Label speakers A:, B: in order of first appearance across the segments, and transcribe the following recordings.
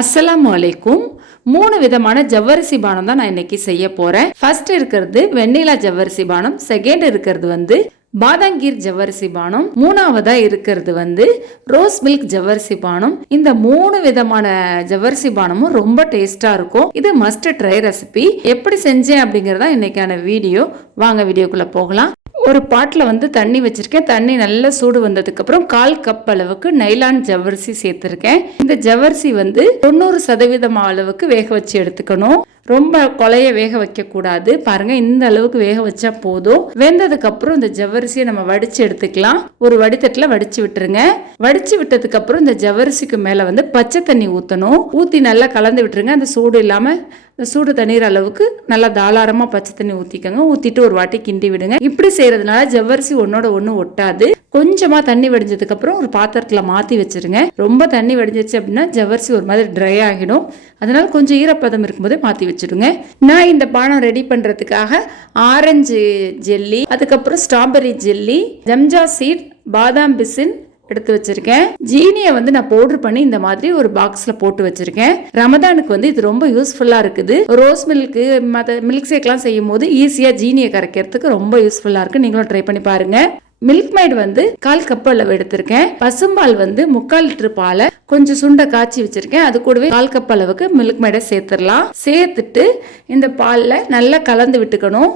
A: அஸ்ஸலாமு வலைக்கும் மூணு விதமான ஜவ்வரிசி பானம் தான் நான் இன்னைக்கு செய்ய போறேன். ஃபர்ஸ்ட் இருக்கிறது வெண்ணிலா ஜவ்வரிசி பானம். செகண்ட் இருக்கிறது வந்து பாதாங்கீர் ஜவ்வரிசி பானம். மூணாவதா இருக்கிறது வந்து ரோஸ் மில்க் ஜவ்வரிசி பானம். இந்த மூணு விதமான ஜவ்வரிசி பானமும் ரொம்ப டேஸ்டா இருக்கும். இது மஸ்ட் ட்ரை ரெசிபி எப்படி செஞ்சேன் அப்படிங்கறதா இன்னைக்கான வீடியோ. வாங்க வீடியோக்குள்ள போகலாம். ஒரு பாட்டில் வந்து தண்ணி வச்சுருக்கேன். தண்ணி நல்லா சூடு வந்ததுக்கப்புறம் கால் கப் அளவுக்கு நைலான் ஜவ்வரிசி சேர்த்துருக்கேன். இந்த ஜவ்வரிசி வந்து தொண்ணூறு சதவீதம் அளவுக்கு வேக வச்சு எடுத்துக்கணும். ரொம்ப கொலைய வேக வைக்க கூடாது பாருங்க இந்த அளவுக்கு வேக வச்சா போதும். வெந்ததுக்கு அப்புறம் இந்த ஜவ்வரிசியை நம்ம வடிச்சு எடுத்துக்கலாம். ஒரு வடித்தட்டில் வடிச்சு விட்டுருங்க. வடிச்சு விட்டதுக்கு அப்புறம் இந்த ஜவ்வரிசிக்கு மேல வந்து பச்சை தண்ணி ஊற்றணும் ஊற்றி நல்லா கலந்து விட்டுருங்க. அந்த சூடு இல்லாம சூடு தண்ணீர் அளவுக்கு நல்லா தாளாரமாக பச்சை தண்ணி ஊற்றிக்கோங்க ஊற்றிட்டு ஒரு வாட்டி கிண்டி விடுங்க. இப்படி செய்கிறதுனால ஜவ்வரிசி ஒன்னோட ஒன்று ஒட்டாது. கொஞ்சமாக தண்ணி வடிஞ்சதுக்கப்புறம் ஒரு பாத்திரத்தில் மாற்றி வச்சுருங்க. ரொம்ப தண்ணி வடிஞ்சிச்சு அப்படின்னா ஜவ்வரிசி ஒரு மாதிரி ட்ரை ஆகிடும். அதனால் கொஞ்சம் ஈரப்பதம் இருக்கும்போதே மாற்றி வச்சுடுங்க. நான் இந்த பானம் ரெடி பண்ணுறதுக்காக ஆரஞ்சு ஜெல்லி அதுக்கப்புறம் ஸ்ட்ராபெரி ஜெல்லி ஜம்ஜா சீட் பாதாம் பிசின் எடுத்து வச்சிருக்கேன். ஜீனியை வந்து நான் பவுடர் பண்ணி இந்த மாதிரி ஒரு பாக்ஸ்ல போட்டு வச்சிருக்கேன். ரமதானுக்கு வந்து இது ரொம்ப யூஸ்ஃபுல்லா இருக்குது. ரோஸ் மில்க்கு மற்ற மில்க் ஷேக்லாம் செய்யும் போது ஈஸியா ஜீனியை கரைக்கிறதுக்கு ரொம்ப யூஸ்ஃபுல்லா இருக்கு. நீங்களும் ட்ரை பண்ணி பாருங்க. மில்க் மைட் வந்து கால் கப் அளவு எடுத்திருக்கேன். பசும்பால் வந்து முக்கால் லிட்டர் பாலை கொஞ்சம் சுண்ட காய்ச்சி வச்சிருக்கேன். அது கூடவே கால் கப் அளவுக்கு மில்க் மைடை சேர்த்துடலாம். சேர்த்துட்டு இந்த பாலில் நல்லா கலந்து விட்டுக்கணும்.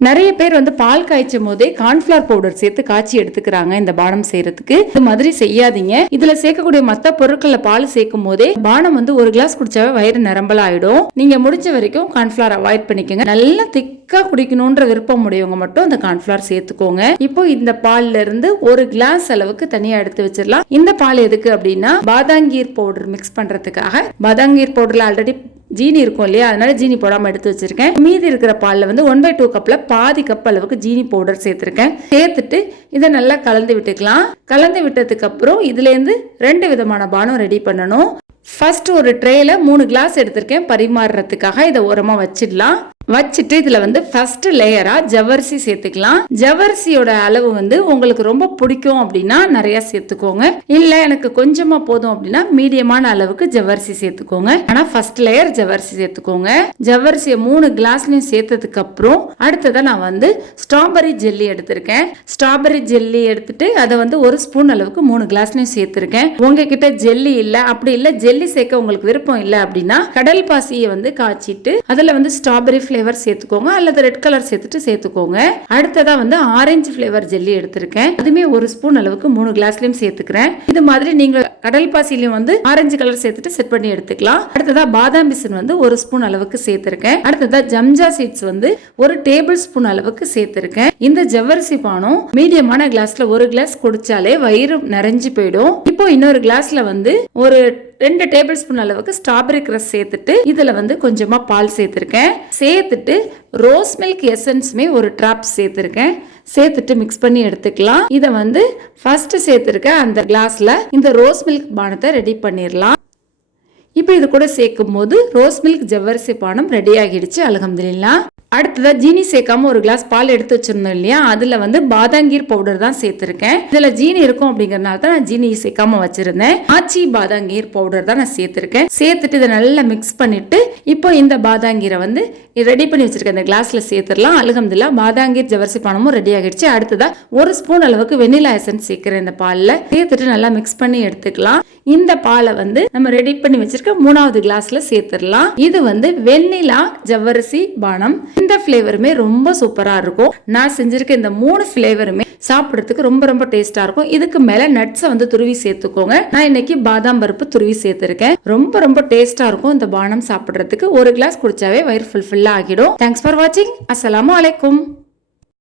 A: நிறைய பேர் வந்து பால் காய்ச்சும் போதே கார்ன்ஃபிளவர் பவுடர் சேர்த்து காய்ச்சி எடுத்துக்கிறாங்க இந்த பானம் செய்யறதுக்கு. இது மாதிரி செய்யாதீங்க. இதுல சேர்க்கக்கூடிய மத்த பொருட்கள்ல பால் சேர்க்கும் போதே பானம் வந்து ஒரு கிளாஸ் குடிச்சாவே வயிறு நிரம்பல் ஆயிடும் நீங்க முடிஞ்ச வரைக்கும் கார்ன்ஃபிளவர் அவாய்ட் பண்ணிக்கோங்க. நல்லா திக்கா குடிக்கணும்ன்ற விருப்பம் உடையவங்க மட்டும் அந்த கார்ன்ஃபிளவர் சேர்த்துக்கோங்க. இப்போ இந்த பால்ல இருந்து ஒரு கிளாஸ் அளவுக்கு தனியா எடுத்து வச்சிடலாம். இந்த பால் எதுக்கு அப்படின்னா பாதாங்கீர் பவுடர் மிக்ஸ் பண்றதுக்காக. பாதாங்கீர் பவுடர்ல ஆல்ரெடி ஜீனி இருக்கும் இல்லையா? அதனால ஜீனி போடாமல் எடுத்து வச்சிருக்கேன். மீதி இருக்கிற பாலில் வந்து ஒன் பை டூ கப்பில் பாதி கப் அளவுக்கு ஜீனி பவுடர் சேர்த்துருக்கேன். சேர்த்துட்டு இதை நல்லா கலந்து விட்டுக்கலாம். கலந்து விட்டதுக்கு அப்புறம் இதுலேருந்து ரெண்டு விதமான பானம் ரெடி பண்ணணும். ஃபர்ஸ்ட் ஒரு ட்ரேல மூணு கிளாஸ் எடுத்திருக்கேன். பரிமாறுறதுக்காக இதை உரமாக வச்சிடலாம். வச்சுட்டு இதில் வந்து ஃபர்ஸ்ட் லேயராக ஜவ்வரிசி சேர்த்துக்கலாம். ஜவ்வரிசியோட அளவு வந்து உங்களுக்கு ரொம்ப பிடிக்கும் அப்படின்னா நிறைய சேர்த்துக்கோங்க. இல்லை எனக்கு கொஞ்சமாக போதும் அப்படின்னா மீடியமான அளவுக்கு ஜவ்வரிசி சேர்த்துக்கோங்க. ஆனால் ஃபர்ஸ்ட் லேயர் ஜவ்வரிசி சேர்த்துக்கோங்க. ஜவ்வரிசியை மூணு கிளாஸ்லையும் சேர்த்ததுக்கு அப்புறம் அடுத்ததா நான் வந்து ஸ்ட்ராபெரி ஜெல்லி எடுத்திருக்கேன். ஸ்ட்ராபெரி ஜெல்லி எடுத்துட்டு அதை வந்து ஒரு ஸ்பூன் அளவுக்கு மூணு கிளாஸ்லையும் சேர்த்துருக்கேன். உங்ககிட்ட ஜெல்லி இல்லை அப்படி இல்லை ஜெல்லி சேர்க்க உங்களுக்கு விருப்பம் இல்லை அப்படின்னா கடல் பாசியை வந்து காய்ச்சிட்டு அதில் வந்து ஸ்ட்ராபெரி ஃப்ளேவர் சேர்த்துக்கோங்க அல்லது ரெட் கலர் சேர்த்துட்டு சேர்த்துக்கோங்க. அடுத்ததாக வந்து ஆரஞ்சு ஃப்ளேவர் ஜெல்லி எடுத்திருக்கேன். அதுவுமே ஒரு ஸ்பூன் அளவுக்கு மூணு கிளாஸ்லயும் சேர்த்துக்கிறேன். இது மாதிரி நீங்க கடல் பாசிலையும் வந்து ஆரஞ்சு கலர் சேர்த்துட்டு செட் பண்ணி எடுத்துக்கலாம். அடுத்ததா பாதாம் பிசின் வந்து ஒரு ஸ்பூன் அளவுக்கு சேர்த்திருக்கேன். அடுத்ததா ஜம்ஜா சீட்ஸ் வந்து ஒரு டேபிள் ஸ்பூன் அளவுக்கு சேர்த்திருக்கேன். இந்த ஜவ்வரிசி பானம் மீடியமான கிளாஸ்ல ஒரு கிளாஸ் குடிச்சாலே வயிறு நிறைஞ்சு போயிடும். இப்போ இன்னொரு கிளாஸ்ல வந்து ஒரு ரெண்டு டேபிள் ஸ்பூன் அளவுக்கு ஸ்ட்ராபெரி கிரஸ் சேர்த்துட்டு இதில் வந்து கொஞ்சமாக பால் சேர்த்துருக்கேன். சேர்த்துட்டு ரோஸ் மில்க் எசன்ஸுமே ஒரு ட்ராப் சேர்த்துருக்கேன். சேர்த்துட்டு மிக்ஸ் பண்ணி எடுத்துக்கலாம். இதை வந்து ஃபர்ஸ்ட் சேர்த்துருக்க அந்த கிளாஸில் இந்த ரோஸ் மில்க் பானத்தை ரெடி பண்ணிடலாம் இப்போ இது கூட சேர்க்கும் போது ரோஸ் மில்க் ஜவ்வரிசி பானம் ரெடி ஆகிடுச்சு அலகம்துலில்லா. அடுத்ததாக ஜீனி சேர்க்காம ஒரு கிளாஸ் பால் எடுத்து வச்சிருந்தோம் இல்லையா? அதில் வந்து பாதாங்கீர் பவுடர் தான் சேர்த்துருக்கேன். இதில் ஜீனி இருக்கும் அப்படிங்கிறனால தான் நான் ஜீனி சேர்க்காம வச்சுருந்தேன். ஆச்சி பாதாங்கீர் பவுடர் தான் நான் சேர்த்துருக்கேன். சேர்த்துட்டு இதை நல்லா மிக்ஸ் பண்ணிவிட்டு இப்போ இந்த பாதாங்கீரை வந்து ரெடி பண்ணி வச்சுருக்கேன். இந்த கிளாஸில் சேர்த்துடலாம். அழுகம்துல்லா. பாதாங்கீர் ஜவரிசி பானமும் ரெடி ஆகிடுச்சு. அடுத்ததாக ஒரு ஸ்பூன் அளவுக்கு வெண்ணிலா எசன்ஸ் சேர்க்குறேன் இந்த பாலில். சேர்த்துட்டு நல்லா மிக்ஸ் பண்ணி எடுத்துக்கலாம். இந்த பாலை வந்து நம்ம ரெடி பண்ணி வச்சிருக்க மூணாவது கிளாஸ்ல சேர்த்துடலாம். இது வந்து வெண்ணிலா ஜவ்வரிசி பானம். இந்த ஃப்ளேவருமே ரொம்ப சூப்பரா இருக்கும். நான் செஞ்சிருக்க இந்த மூணு ஃப்ளேவருமே சாப்பிட்றதுக்கு ரொம்ப ரொம்ப டேஸ்டா இருக்கும். இதுக்கு மேல நட்ஸை வந்து துருவி சேர்த்துக்கோங்க. நான் இன்னைக்கு பாதாம் பருப்பு துருவி சேர்த்திருக்கேன். ரொம்ப ரொம்ப டேஸ்டா இருக்கும் இந்த பானம் சாப்பிட்றதுக்கு. ஒரு கிளாஸ் குடிச்சாவே வயிறு ஃபுல்ஃபில்லா ஆகிடும். தேங்க்ஸ் ஃபார் வாட்சிங் அஸ்லாம் அலைக்கும்